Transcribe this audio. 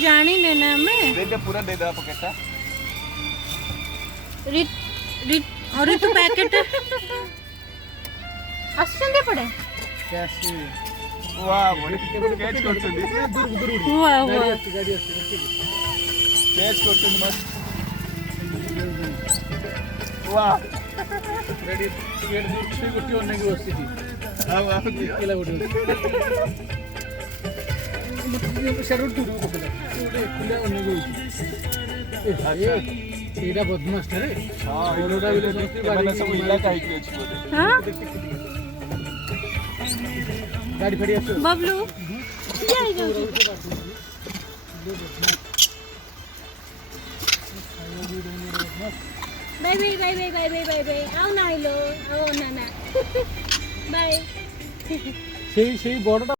जानी ने ना मैं दे दे पूरा दे दे पैकेटा अरे तू पैकेट आसचंदे पड़े कैसे वाह बड़ी कैच करछंदी वाह वाह गाड़ी आस्ते कैच करछंदी मस्त वाह रेडी टिकेट दूर से गुट्टी होने की वस्ती थी अब केला गुट्टी शरूर टूटू को खुला होने की अच्छा एटा बदमाश रे हां बरोडा विले संस्कृति बारे सब इलाका ही अछि बोले हां गाड़ी खड़ी है बबलू ये आई जाओ bye bye bye bye bye bye bye आओ ना आइलो आओ ना ना बाय সেই বড়টা